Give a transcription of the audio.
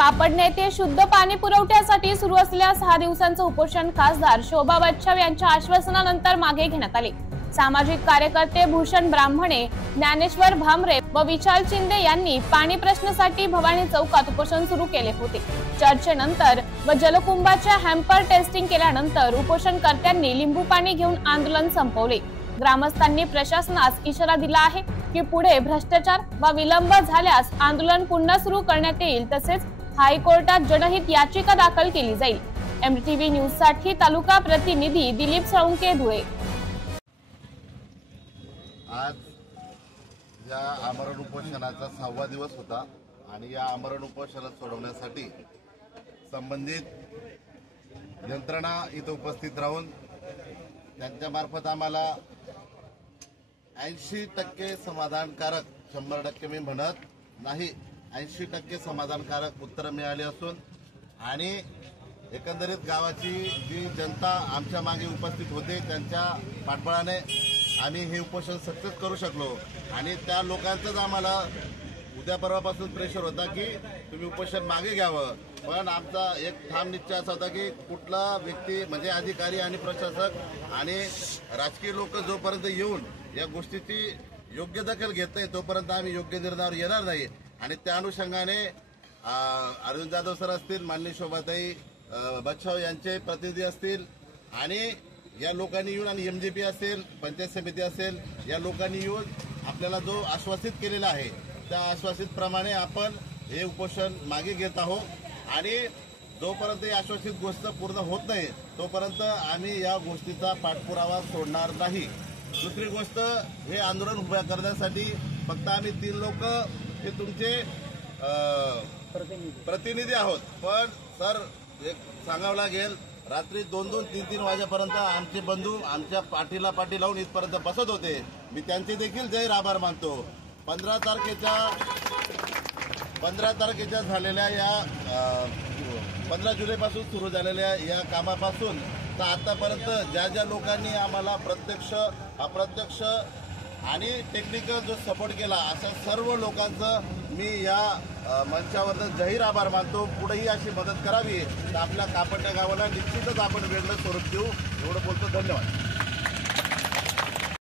कापड नेते शुद्ध पाणी पुरवठ्यासाठी सुरू असलेल्या 6 दिवसांचं उपोषण खासदार शोभा बच्छाव यांच्या आश्वासनानंतर मागे घेण्यात आले। सामाजिक कार्यकर्ते भूषण ब्राह्मणे, ज्ञानेश्वर भामरे व विशाल शिंदे यांनी पाणी प्रश्नासाठी भवानी चौकात उपोषण सुरू केले होते। चर्चेनंतर व जलकुंभाच्या हॅम्पर टेस्टिंग केल्यानंतर उपोषणकर्त्यांनी लिंबू पाणी घेऊन आंदोलन संपवले। ग्रामस्थांनी प्रशासनास इशारा दिला आहे की पुढे भ्रष्टाचार व विलंब झाल्यास आंदोलन पुन्हा सुरू करण्यात येईल, तसेच हायकोर्टात जनहित याचिका दाखल केली जाईल। एमटीव्ही न्यूज साठी तालुका प्रतिनिधी दिलीप साळुंके, धुळे। आज या आमरण उपोषणाचा 6वा दिवस होता आणि या आमरण उपोषणात सोडवण्यासाठी संबंधित यंत्रणा इथे उपस्थित राहून त्यांच्या मार्फत आम्हाला 80% समाधानकारक, 100% मी म्हणत नाही, 80% समाधानकारक उत्तर मिळाली असून आणि एकंदरीत गावाची जी जनता आमच्या मागे उपस्थित होते त्यांच्या पाठबळाने आम्ही हे उपोषण सक्सेस करू शकलो। आणि त्या लोकांचंच आम्हाला उद्या परवापासून प्रेशर होता की तुम्ही उपोषण मागे घ्यावं, पण आमचा एक ठाम निश्चय असा होता की कुठला व्यक्ती म्हणजे अधिकारी आणि प्रशासक आणि राजकीय लोक जोपर्यंत येऊन या गोष्टीची योग्य दखल घेत नाही तोपर्यंत आम्ही योग्य निर्णयावर येणार नाही। आणि त्या अनुषंगाने अरविंद जाधव सर असतील, माननीय शोभाताई बच्छाव यांचे प्रतिनिधी असतील आणि या लोकांनी येऊन आणि एमजीपी असेल, पंचायत समिती असेल, या लोकांनी येऊन आपल्याला जो आश्वासित केलेला आहे त्या आश्वासित प्रमाणे आपण हे उपोषण मागे घेत आहोत। आणि जोपर्यंत ही आश्वासित गोष्ट पूर्ण होत नाही तोपर्यंत आम्ही या गोष्टीचा पाठपुरावा सोडणार नाही। दुसरी गोष्ट, हे आंदोलन उभं करण्यासाठी फक्त आम्ही 3 लोक हे तुमचे प्रतिनिधी आहोत, पण सर एक सांगावं लागेल, रात्री 2-2, 3-3 वाजेपर्यंत आमचे बंधू आमच्या पाठीला पाठी लावून इथपर्यंत बसत होते। मी त्यांचे देखील जैर आभार मानतो। 15 तारखेच्या झालेल्या या 15 जुलैपासून सुरू झालेल्या या कामापासून तर आतापर्यंत ज्या लोकांनी आम्हाला प्रत्यक्ष, अप्रत्यक्ष आणि टेक्निकल जो सपोर्ट केला अशा सर्व लोकांचं मी या मंचावर जाहीर आभार मानतो। पुढेही अशी मदत करावी तर आपल्या कापडण्या गावाला निश्चितच आपण वेगळं स्वरूप देऊ, एवढं बोलतो। धन्यवाद।